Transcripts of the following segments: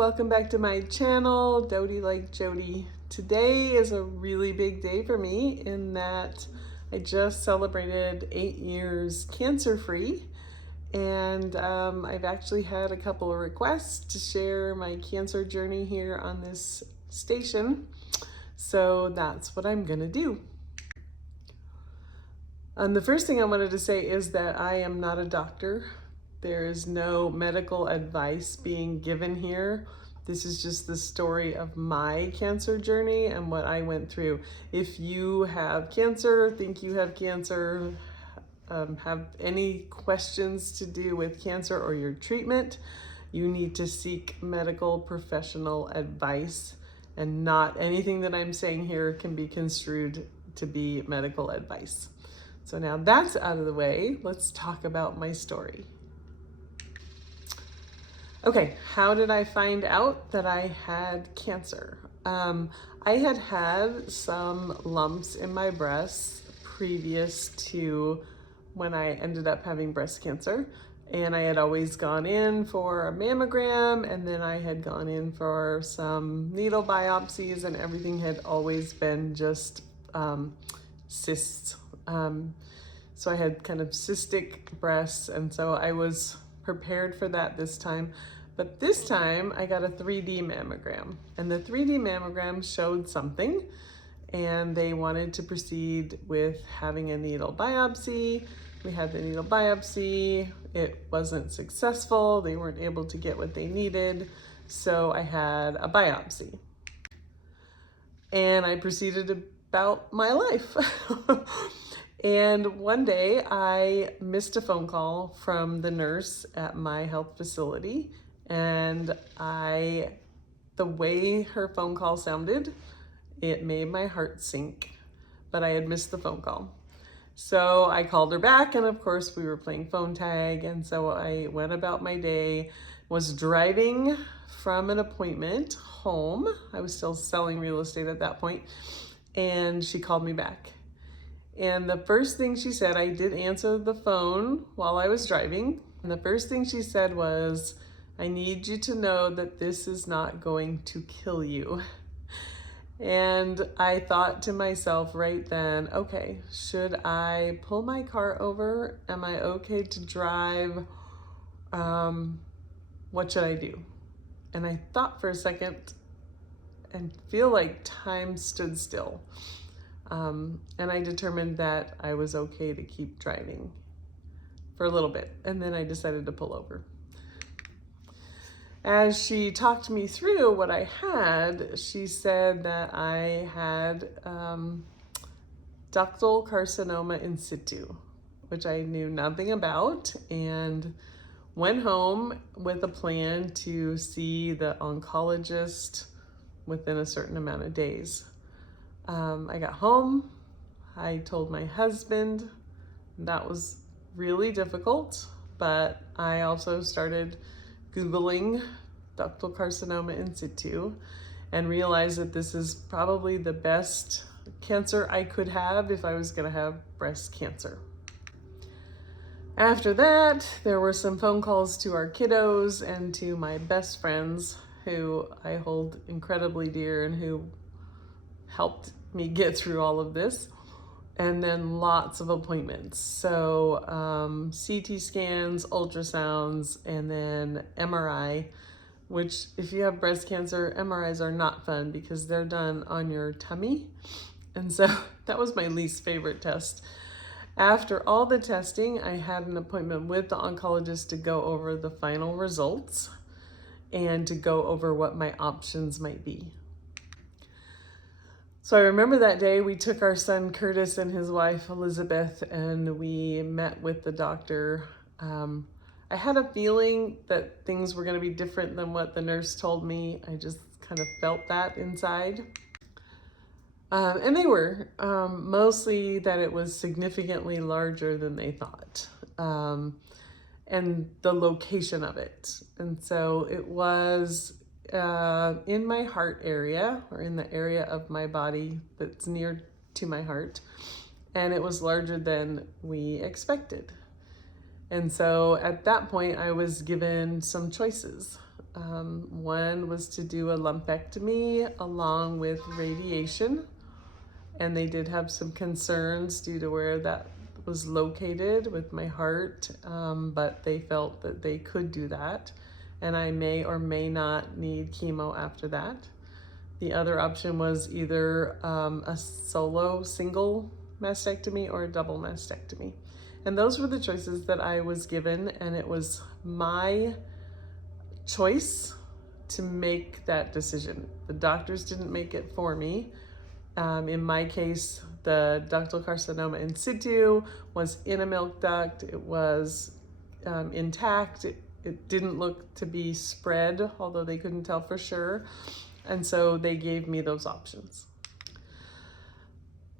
welcome back to my channel, Dodie Like Jody. Today is a really big day for me in that I just celebrated 8 years cancer-free, and I've actually had a couple of requests to share my cancer journey here on this station, so that's what I'm gonna do. The first thing I wanted to say is that I am not a doctor. There is no medical advice being given here. This is just the story of my cancer journey and what I went through. If you have cancer, think you have cancer, have any questions to do with cancer or your treatment, you need to seek medical professional advice, and not anything that I'm saying here can be construed to be medical advice. So now that's out of the way, let's talk about my story. Okay, how did I find out that I had cancer? I had had some lumps in my breasts previous to when I ended up having breast cancer. And I had always gone in for a mammogram, and then I had gone in for some needle biopsies, and everything had always been just cysts. So I had kind of cystic breasts, and so I was prepared for that this time. But this time I got a 3D mammogram, and the 3D mammogram showed something, and they wanted to proceed with having a needle biopsy. We had the needle biopsy. It wasn't successful. They weren't able to get what they needed. So I had a biopsy, and I proceeded about my life. And one day I missed a phone call from the nurse at my health facility, and the way her phone call sounded, it made my heart sink, but I had missed the phone call. So I called her back, and of course we were playing phone tag, and so I went about my day, was driving from an appointment home. I was still selling real estate at that point, and she called me back. And the first thing she said, I did answer the phone while I was driving, and the first thing she said was, "I need you to know that this is not going to kill you." And I thought to myself right then, okay, should I pull my car over? Am I okay to drive? What should I do? And I thought for a second and feel like time stood still. And I determined that I was okay to keep driving for a little bit. And then I decided to pull over. As she talked me through what I had, she said that I had ductal carcinoma in situ, which I knew nothing about, and went home with a plan to see the oncologist within a certain amount of days. I got home, I told my husband. That was really difficult, but I also started Googling ductal carcinoma in situ and realized that this is probably the best cancer I could have if I was gonna have breast cancer. After that, there were some phone calls to our kiddos and to my best friends who I hold incredibly dear and who helped me get through all of this. And then lots of appointments. So CT scans, ultrasounds, and then MRI, which if you have breast cancer, MRIs are not fun because they're done on your tummy. And so that was my least favorite test. After all the testing, I had an appointment with the oncologist to go over the final results and to go over what my options might be. So I remember that day we took our son Curtis and his wife Elizabeth, and we met with the doctor. I had a feeling that things were going to be different than what the nurse told me. I just kind of felt that inside. And they were, mostly that it was significantly larger than they thought, and the location of it. And so it was in my heart area, or in the area of my body that's near to my heart, and it was larger than we expected. And so at that point I was given some choices. One was to do a lumpectomy along with radiation, and they did have some concerns due to where that was located with my heart, but they felt that they could do that, and I may or may not need chemo after that. The other option was either a single mastectomy or a double mastectomy. And those were the choices that I was given, and it was my choice to make that decision. The doctors didn't make it for me. In my case, the ductal carcinoma in situ was in a milk duct. It was intact. It didn't look to be spread, although they couldn't tell for sure. And so they gave me those options.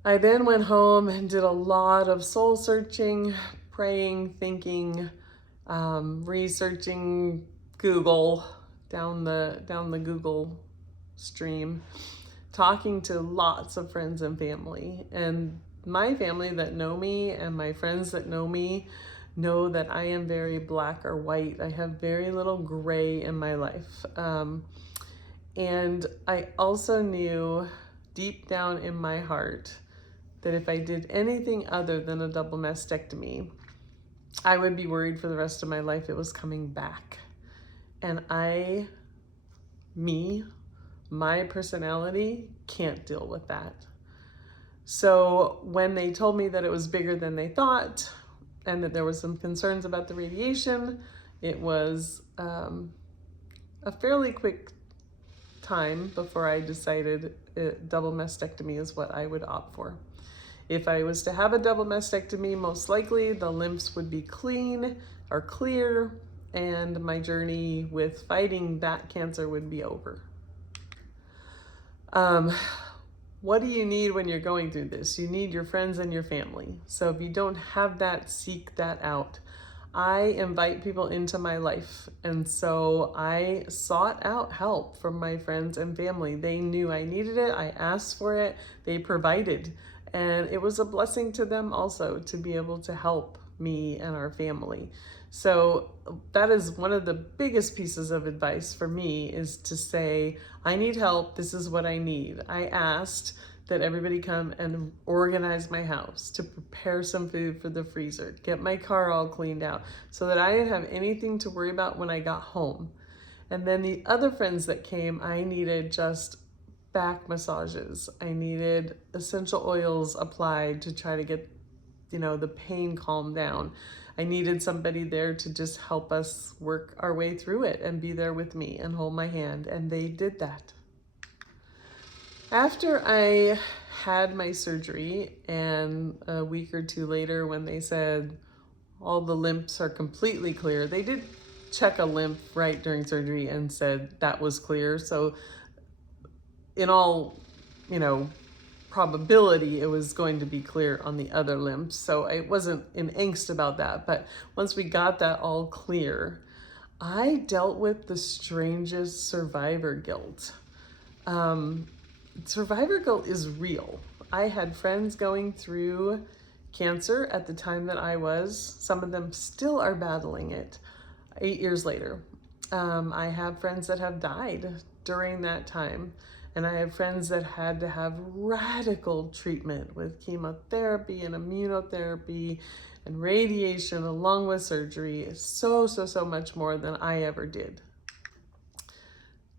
I then went home and did a lot of soul searching, praying, thinking, researching Google, down the Google stream, talking to lots of friends and family. And my family that know me and my friends that know me know that I am very black or white. I have very little gray in my life. And I also knew deep down in my heart that if I did anything other than a double mastectomy, I would be worried for the rest of my life it was coming back. And my personality can't deal with that. So when they told me that it was bigger than they thought and that there was some concerns about the radiation, it was a fairly quick time before I decided double mastectomy is what I would opt for. If I was to have a double mastectomy, most likely the lymphs would be clean or clear, and my journey with fighting that cancer would be over. What do you need when you're going through this? You need your friends and your family. So if you don't have that, seek that out. I invite people into my life, and so I sought out help from my friends and family. They knew I needed it. I asked for it. They provided, and it was a blessing to them also to be able to help me and our family. So that is one of the biggest pieces of advice for me, is to say, I need help. This is what I need. I asked that everybody come and organize my house, to prepare some food for the freezer, get my car all cleaned out so that I didn't have anything to worry about when I got home. And then the other friends that came, I needed just back massages. I needed essential oils applied to try to get, the pain calmed down. I needed somebody there to just help us work our way through it and be there with me and hold my hand, and they did that. After I had my surgery, and a week or two later when they said all the lymphs are completely clear, they did check a lymph right during surgery and said that was clear. So in all, probability, it was going to be clear on the other lymphs. So I wasn't in angst about that. But once we got that all clear, I dealt with the strangest survivor guilt. Survivor guilt is real. I had friends going through cancer at the time that I was. Some of them still are battling it 8 years later. I have friends that have died during that time. And I have friends that had to have radical treatment with chemotherapy and immunotherapy and radiation along with surgery. So much more than I ever did.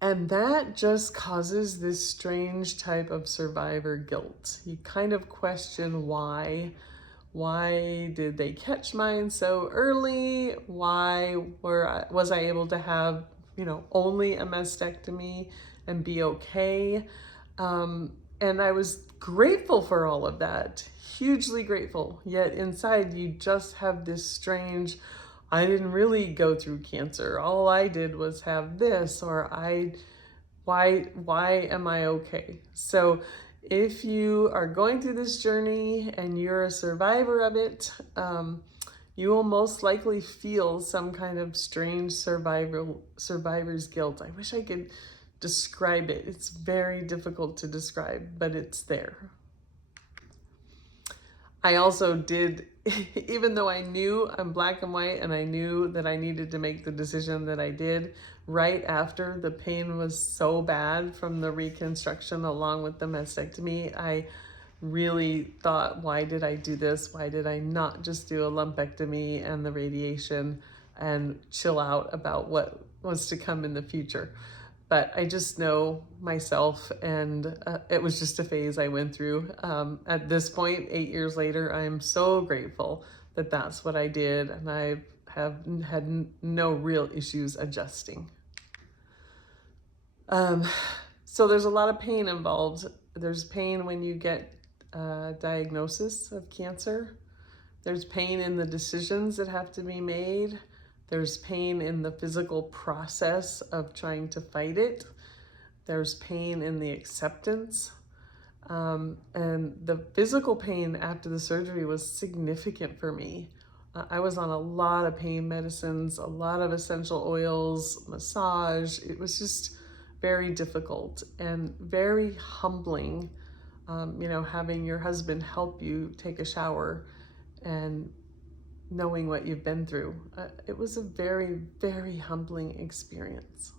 And that just causes this strange type of survivor guilt. You kind of question why. Why did they catch mine so early? Why was I able to have, only a mastectomy and be okay? And I was grateful for all of that, hugely grateful. Yet inside you just have this strange, I didn't really go through cancer. All I did was have this, or why am I okay? So if you are going through this journey and you're a survivor of it, you will most likely feel some kind of strange survivor's guilt. I wish I could describe it. It's very difficult to describe, but it's there. I also did, even though I knew I'm black and white and I knew that I needed to make the decision that I did, right after the pain was so bad from the reconstruction along with the mastectomy, I really thought, why did I do this? Why did I not just do a lumpectomy and the radiation and chill out about what was to come in the future? But I just know myself, and it was just a phase I went through. At this point, 8 years later, I am so grateful that that's what I did, and I have had no real issues adjusting. So there's a lot of pain involved. There's pain when you get a diagnosis of cancer. There's pain in the decisions that have to be made. There's pain in the physical process of trying to fight it. There's pain in the acceptance. And the physical pain after the surgery was significant for me. I was on a lot of pain medicines, a lot of essential oils, massage. It was just very difficult and very humbling, having your husband help you take a shower and knowing what you've been through. It was a very, very humbling experience.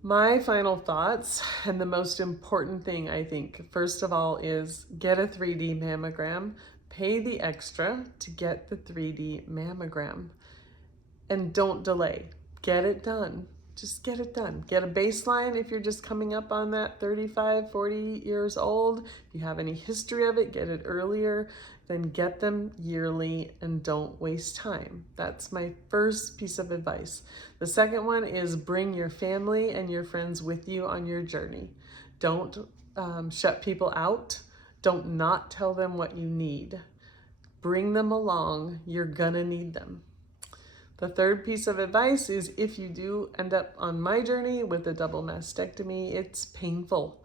My final thoughts, and the most important thing I think, first of all, is get a 3D mammogram. Pay the extra to get the 3D mammogram. And don't delay. Get it done. Just get it done. Get a baseline if you're just coming up on that 35, 40 years old. If you have any history of it, get it earlier. Then get them yearly and don't waste time. That's my first piece of advice. The second one is bring your family and your friends with you on your journey. Don't shut people out. Don't not tell them what you need. Bring them along. You're gonna need them. The third piece of advice is if you do end up on my journey with a double mastectomy, it's painful.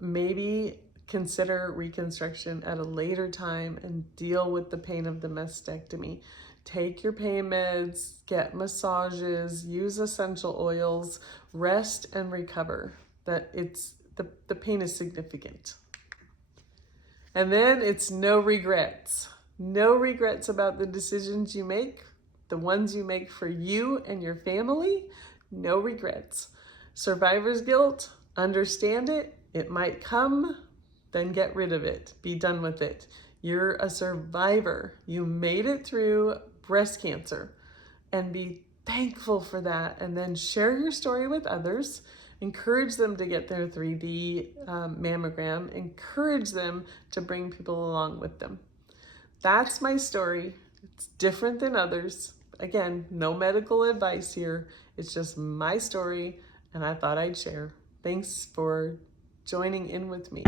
Maybe consider reconstruction at a later time and deal with the pain of the mastectomy. Take your pain meds, get massages, use essential oils, rest and recover. The pain is significant. And then it's no regrets. No regrets about the decisions you make. The ones you make for you and your family, no regrets. Survivor's guilt, understand it. It might come, then get rid of it. Be done with it. You're a survivor. You made it through breast cancer, and be thankful for that. And then share your story with others. Encourage them to get their 3D mammogram. Encourage them to bring people along with them. That's my story. It's different than others. Again, no medical advice here. It's just my story, and I thought I'd share. Thanks for joining in with me.